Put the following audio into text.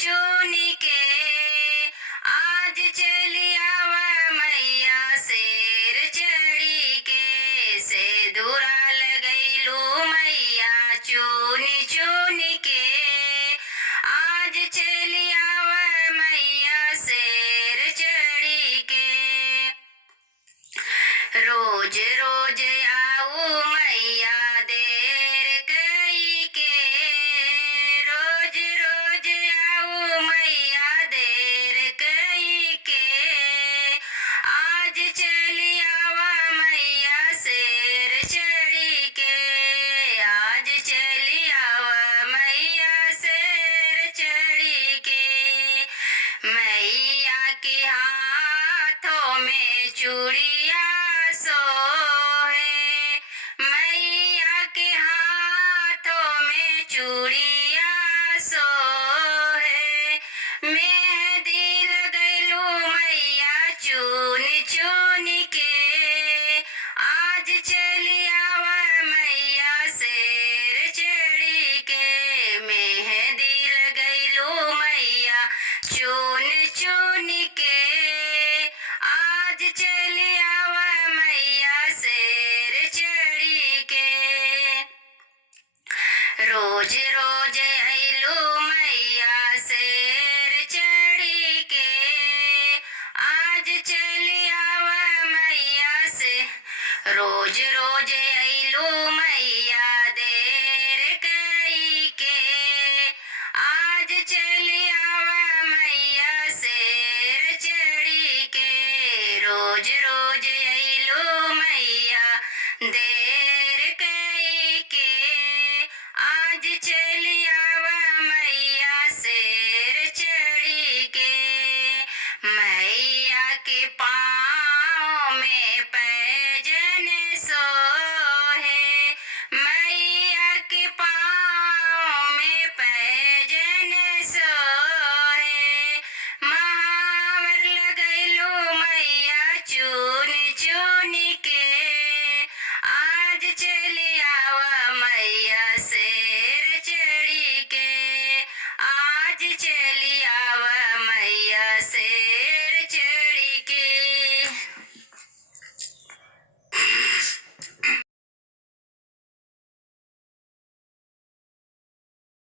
चुनी के आज चली आवा मैया शेर चढ़ी के से दूरा लगैलू मैया चुनी चुनी के आज चली आवा मैया शेर चढ़ी के रोज रोज आऊ मैया देर कई के रोज रोज आऊ मैया देर कई के आज चली आवा मैया शेर चढ़ी के आज चली आवा मैया शेर चढ़ी के मैया के हाथों में चूड़िया सोहे मैया के हाथों में चूड़िया सोहे मेहंदी लगैलू मैया चुन चुन के आज चली आवा मैया शेर चढ़ी के मेहंदी लगैलू मैया चुन चुन के आज चली आवा मैया शेर चढ़ी के रोज रोज अइलू मैया शेर चढ़ी के आज चली आवा मैया से रोज रोज अइलू मैया देर कई के आज चली आवा मैया शेर चढ़ी के रोज रोज अइलू मैया देर कई के आज चली आवा मैया शेर चढ़ी के मैया के पाँव में पैजन सोहे मैया के पाँव में पैजन सोहे महावर लगैलू मैया चुन चुन के आज चली आवा मैया शेर चढ़ी के आज चली